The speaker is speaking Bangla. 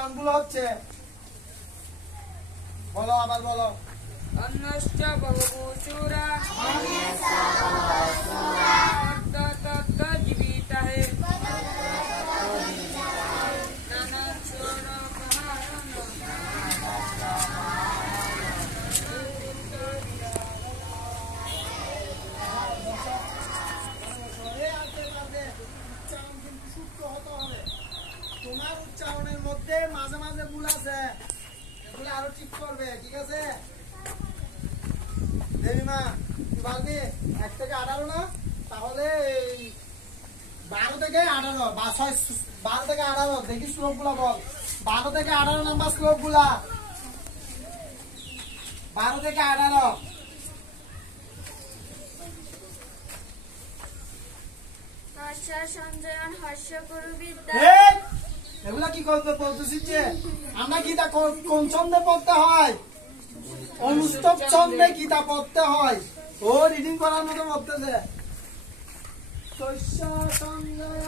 উচ্চারণ গুলো হচ্ছে, বলো আবার বলো। অন্যশ্চ বহুভূষুরা তত্ত্ব জীবিতাহে নানান স্বরকহারণ উচ্চারণ কিন্তু শুদ্ধ হতে হবে। তোমার উচ্চারণের মধ্যে মাঝে মাঝে ভুল আছে, এগুলো আরো ঠিক করবে, ঠিক আছে? দেবীমা তুই পারবি 1 থেকে 18 না? তাহলে 12 থেকে 18 বা 12 থেকে 18 দেখি শ্লোক গুলা বল। 12 থেকে 18 নাম্বার শ্লোক গুলা, 12 থেকে 18। হর্ষ সঞ্জয়ন হর্ষ করু বিদ্যা। এগুলা কি করতে বলতেছি যে আমরা গীতা কোন ছন্দে পড়তে হয়? অনুষ্টক ছন্দে গীতা পড়তে হয়। ও রিডিং করার মতো পড়তেছে। শস্য সঞ্জয়